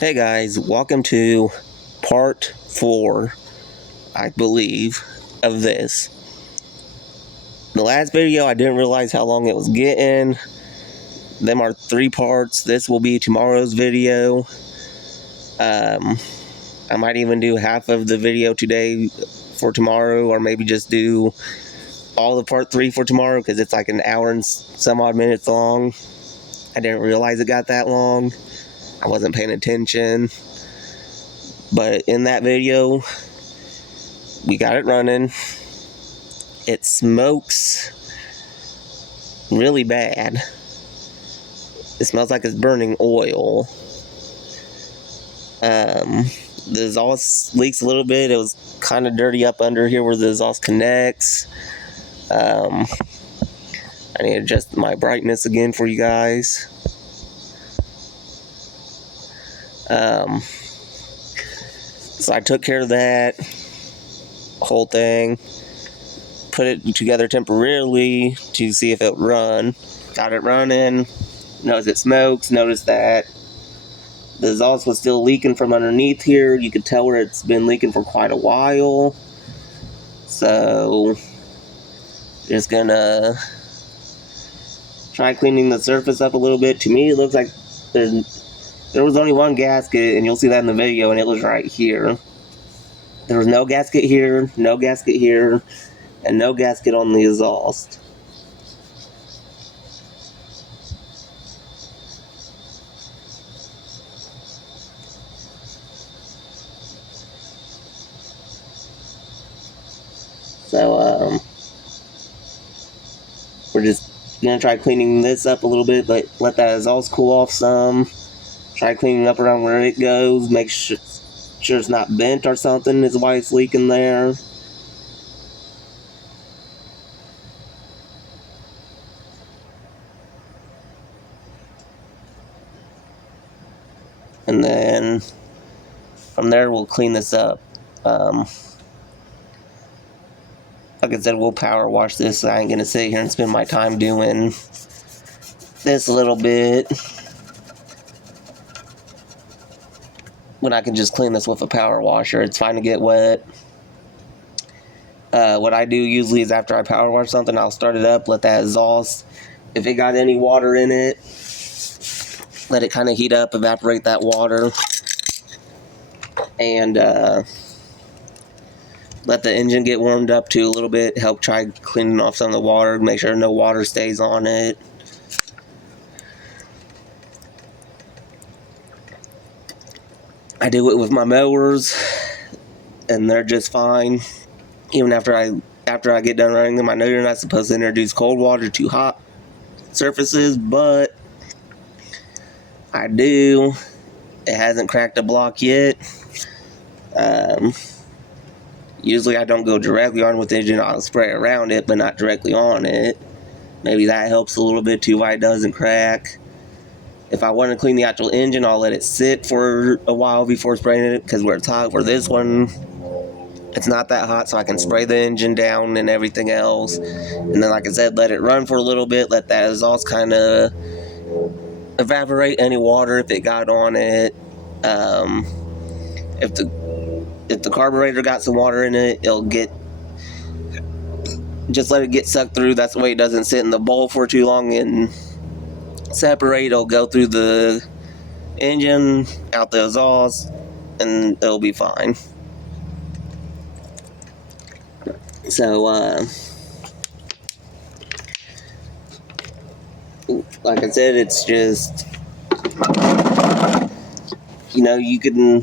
Hey guys, welcome to part 4, I believe, of this. The last video, I didn't realize how long it was getting. Them are 3 parts. This will be tomorrow's video. I might even do half of the video today for tomorrow, or maybe just do all of part 3 for tomorrow, because it's like an hour and some odd minutes long. I didn't realize it got that long. I wasn't paying attention. But in that video, we got it running. It smokes really bad. It smells like it's burning oil. The exhaust leaks a little bit. It was kind of dirty up under here where the exhaust connects. I need to adjust my brightness again for you guys. So I took care of that whole thing, put it together temporarily to see if it would run. Got it running. Notice it smokes. Notice that the exhaust was still leaking from underneath here. You could tell where it's been leaking for quite a while. So just gonna try cleaning the surface up a little bit. To me, it looks like there was only one gasket, and you'll see that in the video, and it was right here. There was no gasket here, no gasket here, and no gasket on the exhaust. So, we're just gonna try cleaning this up a little bit, but let that exhaust cool off some. Try cleaning up around where it goes. Make sure it's not bent or something is why it's leaking there. And then from there we'll clean this up. Like I said, we'll power wash this. I ain't gonna sit here and spend my time doing this a little bit when I can just clean this with a power washer. It's fine to get wet. What I do usually is after I power wash something, I'll start it up, let that exhaust, if it got any water in it, let it kind of heat up, evaporate that water, and let the engine get warmed up too a little bit, help try cleaning off some of the water, make sure no water stays on it. I do it with my mowers, and they're just fine. Even after I get done running them, I know you're not supposed to introduce cold water to hot surfaces, but I do. It hasn't cracked a block yet. Usually I don't go directly on with the engine. I'll spray around it, but not directly on it. Maybe that helps a little bit too, why it doesn't crack. If I want to clean the actual engine, I'll let it sit for a while before spraying it, because where it's hot, for this one, it's not that hot, so I can spray the engine down and everything else. And then, like I said, let it run for a little bit, let that exhaust kind of evaporate any water if it got on it. If the carburetor got some water in it, it'll just let it get sucked through. That's the way it doesn't sit in the bowl for too long and separate. It'll go through the engine, out the exhaust, and it'll be fine. So, like I said, it's just, you can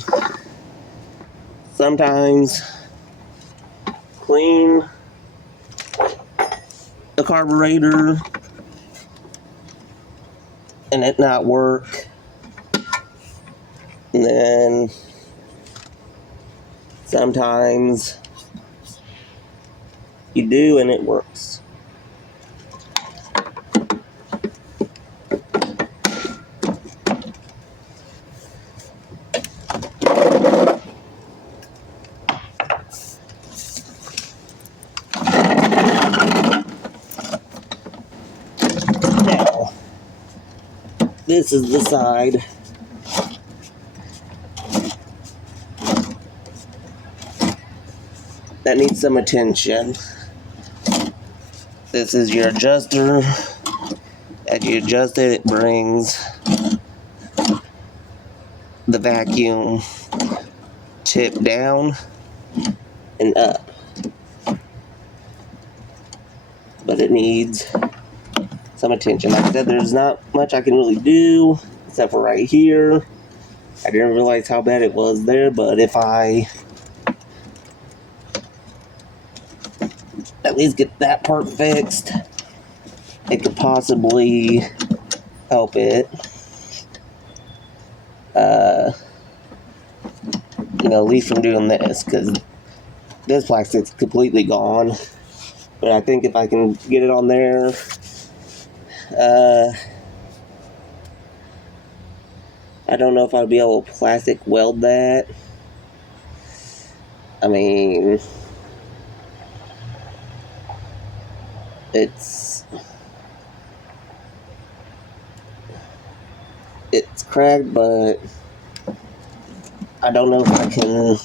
sometimes clean the carburetor and it not work, and then sometimes you do and it works. Now, this is the side that needs some attention. This is your adjuster. As you adjust it, it brings the vacuum tip down and up. But it needs some attention. Like I said, there's not much I can really do except for right here. I didn't realize how bad it was there, but if I at least get that part fixed, it could possibly help it. At least from doing this, because this plastic's completely gone. But I think if I can get it on there, I don't know if I'll be able to plastic weld that. I mean, it's cracked, but I don't know if I can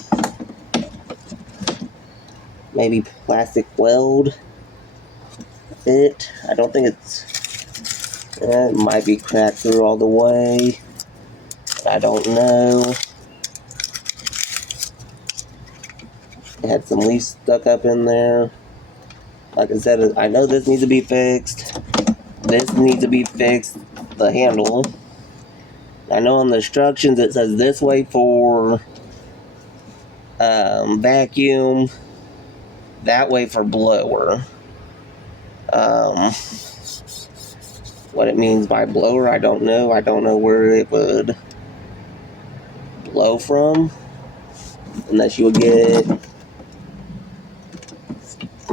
maybe plastic weld it. I don't think it might be cracked through all the way. I don't know. It had some leaves stuck up in there. Like I said, I know this needs to be fixed. This needs to be fixed. The handle. I know on the instructions it says this way for vacuum, that way for blower. What it means by blower, I don't know. I don't know where it would blow from, unless you would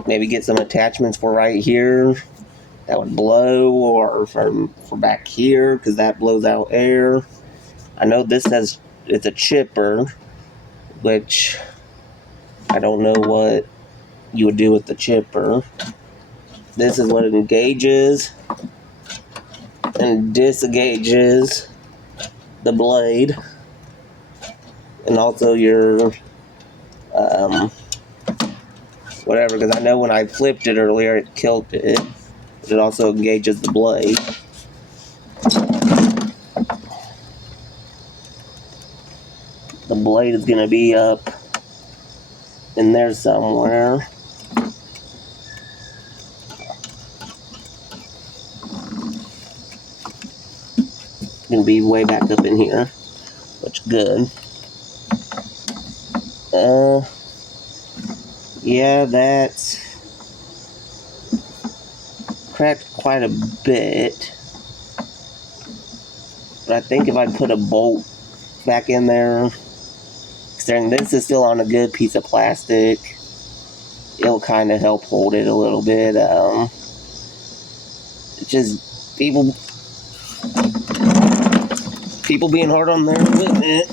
maybe get some attachments for right here that would blow, or for back here, because that blows out air. I know this says it's a chipper, which I don't know what you would do with the chipper. This is what it engages and disengages the blade, and also your whatever, because I know when I flipped it earlier it killed it. It also engages the blade. The blade is going to be up in there somewhere. It's going to be way back up in here, which is good. Yeah, that's cracked quite a bit. But I think if I put a bolt back in there, considering this is still on a good piece of plastic, it'll kind of help hold it a little bit. It's just people being hard on their equipment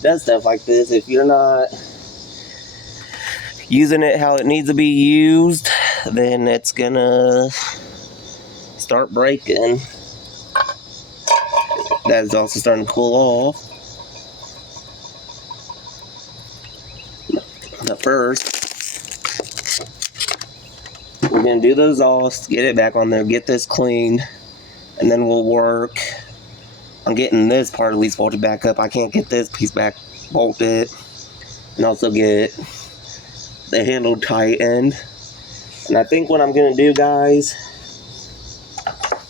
does stuff like this. If you're not using it how it needs to be used, then it's gonna start breaking. That is also starting to cool off. But first, we're gonna do those offs, get it back on there, get this cleaned, and then we'll work on getting this part at least bolted back up. I can't get this piece back bolted, and also get the handle tightened. And I think what I'm gonna do, guys,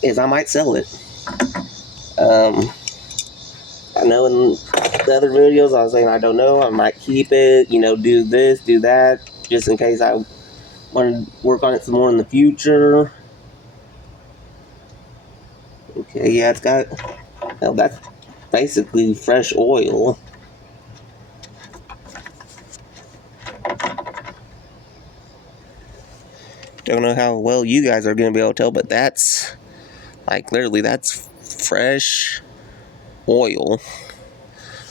is I might sell it. I know in the other videos I was saying I don't know, I might keep it, do this, do that, just in case I want to work on it some more in the future. Okay, yeah, it's got, well, that's basically fresh oil. Don't know how well you guys are going to be able to tell, but that's, like, literally, that's fresh oil.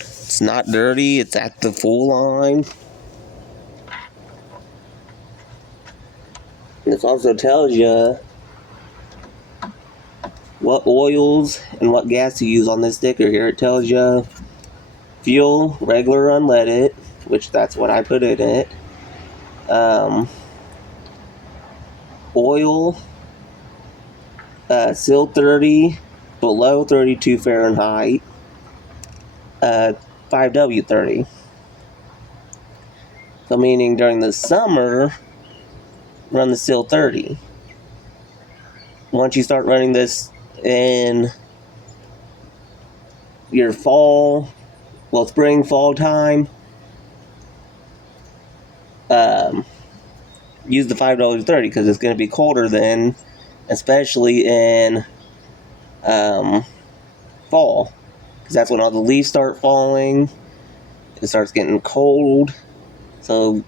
It's not dirty, it's at the full line. And this also tells you what oils and what gas to use on this sticker here. It tells you fuel, regular unleaded, which that's what I put in it. Oil, SIL 30, below 32 Fahrenheit, 5W30. So meaning during the summer, run the SIL 30. Once you start running this in your spring, fall time, use the $5.30 because it's going to be colder then, especially in fall, because that's when all the leaves start falling. It starts getting cold, so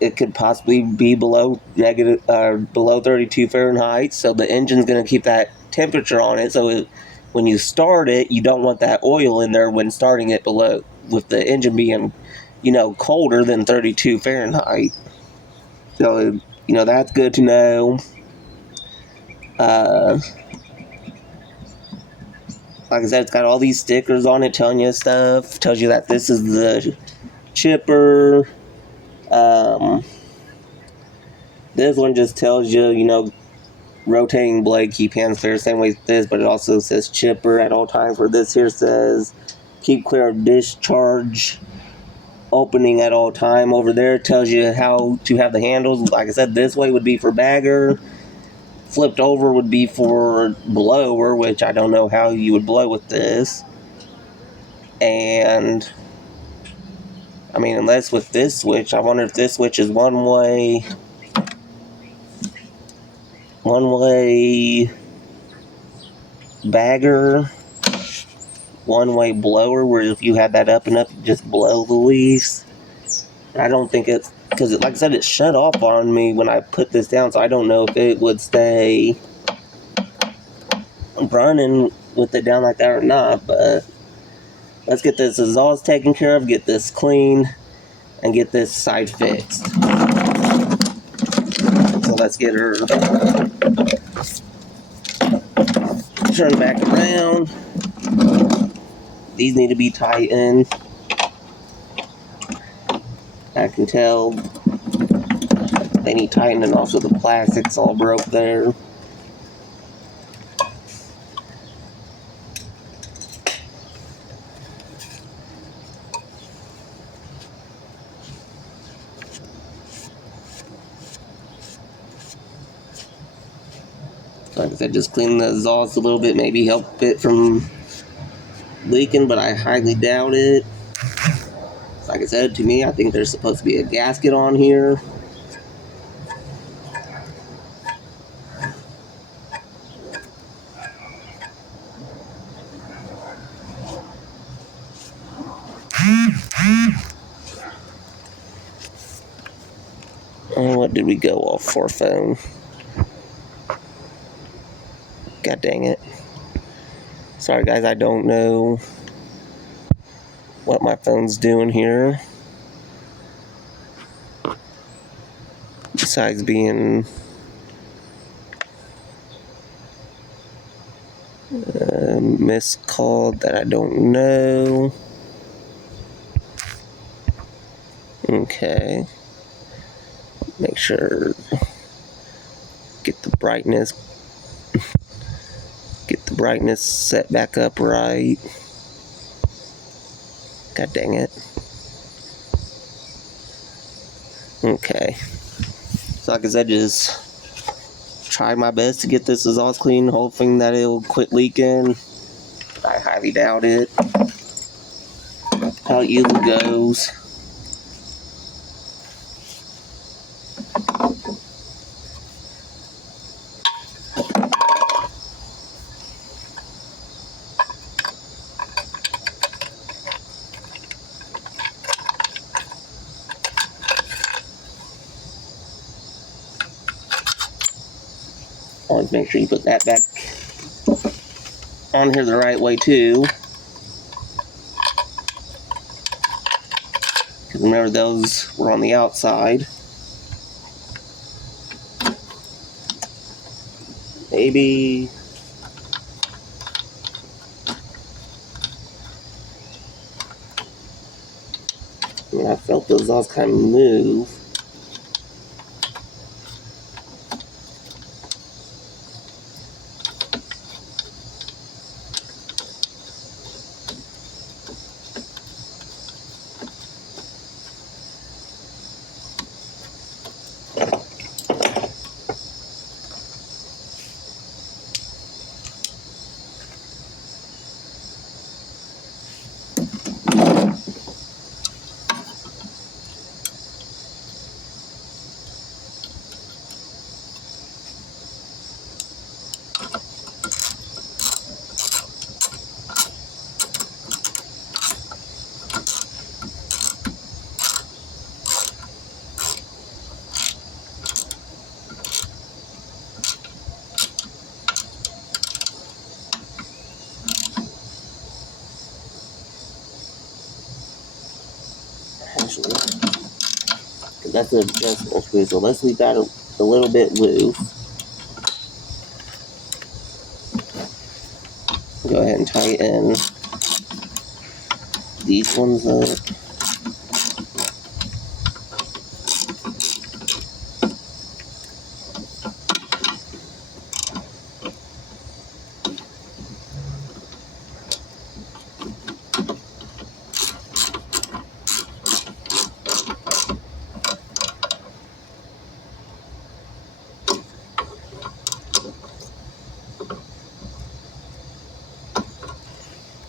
it could possibly be below 32 Fahrenheit. So the engine's going to keep that temperature on it. So when you start it, you don't want that oil in there when starting it below, with the engine being, colder than 32 Fahrenheit. So that's good to know. Like I said, it's got all these stickers on it telling you stuff. Tells you that this is the chipper. This one just tells you, rotating blade, keep hands clear, same way as this, but it also says chipper at all times, where this here says keep clear of discharge opening at all time. Over there it tells you how to have the handles. Like I said, this way would be for bagger. Flipped over would be for blower, which I don't know how you would blow with this. And unless with this switch, I wonder if this switch is one way bagger, one way blower, where if you had that up and up, you just blow the leaves. I don't think it's, because like I said, it shut off on me when I put this down, so I don't know if it would stay running with it down like that or not. But let's get this exhaust taken care of, get this clean, and get this side fixed. So let's get her turned back around. These need to be tightened. I can tell they need tightening. Also, the plastic's all broke there. Like I said, just clean the exhaust a little bit, maybe help it from leaking, but I highly doubt it. Like I said, to me, I think there's supposed to be a gasket on here. And what did we go off for, phone? God dang it. Sorry guys, I don't know what my phone's doing here. Besides being miscalled that I don't know. Okay. Make sure, get the brightness set back up right. God dang it. Okay. So like I said, just try my best to get this exhaust clean, hoping that it'll quit leaking. I highly doubt it. How it usually goes. Always make sure you put that back on here the right way too. Because remember, those were on the outside. Maybe I felt the exhaust kind of move. actually. Because that's an adjustable screw, so let's leave that a little bit loose. Go ahead and tighten these ones up.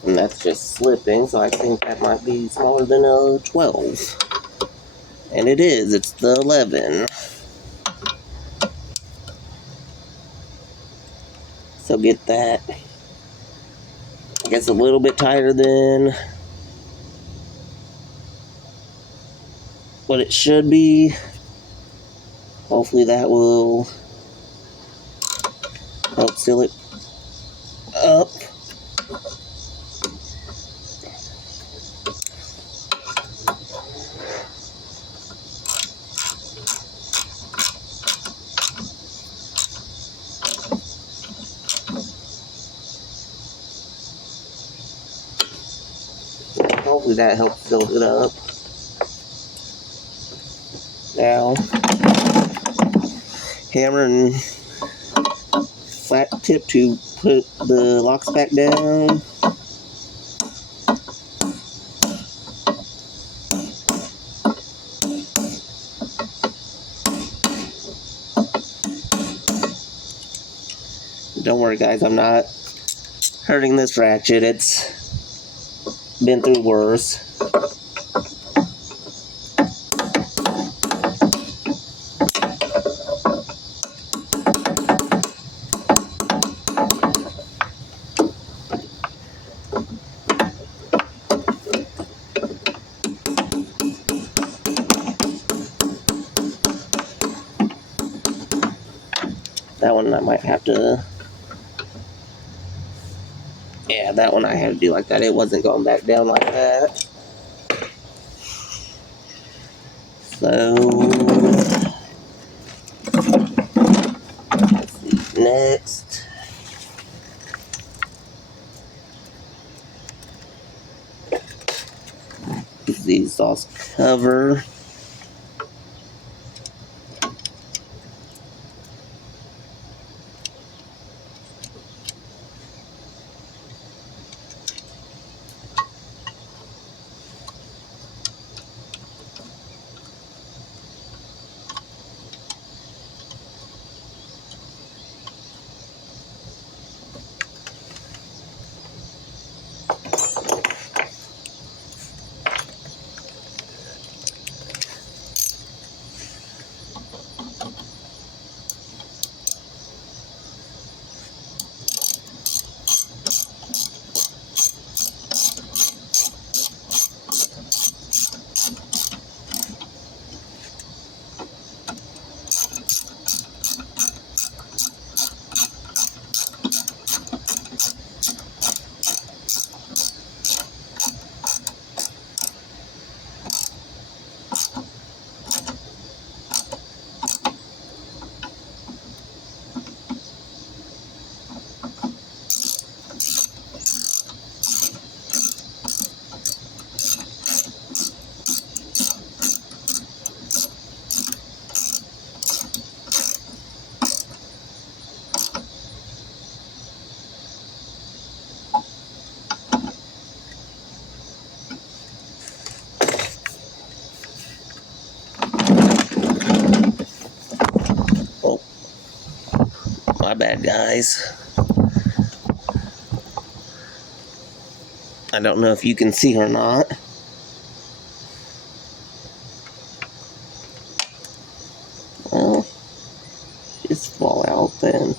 And that's just slipping, so I think that might be smaller than a 12. And it is, it's the 11. So get that, I guess, a little bit tighter than what it should be. Hopefully that will help seal it up. Hopefully that helps fill it up. Now, hammer and flat tip to put the locks back down. Don't worry guys, I'm not hurting this ratchet. It's been through worse. That one I might have to... Yeah, that one I had to do like that. It wasn't going back down like that. So... let's see. Next... is the exhaust cover. My bad, guys. I don't know if you can see or not. Well, just fall out then.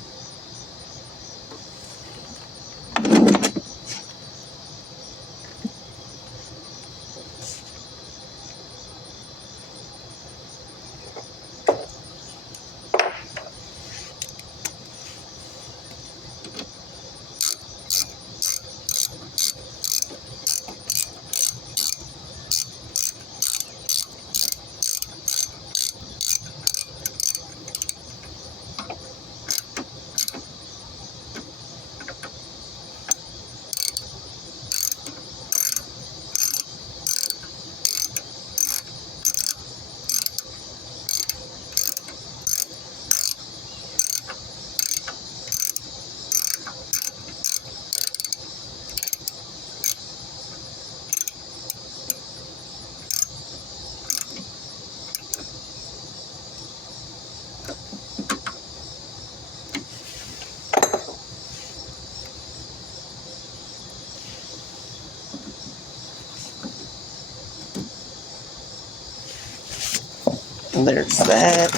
And there's that.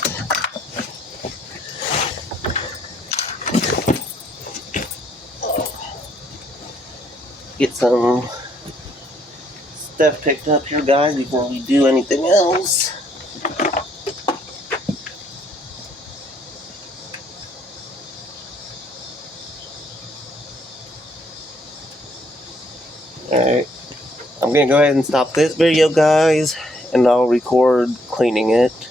Get some stuff picked up here, guys, before we do anything else. Alright. I'm gonna go ahead and stop this video, guys, and I'll record cleaning it.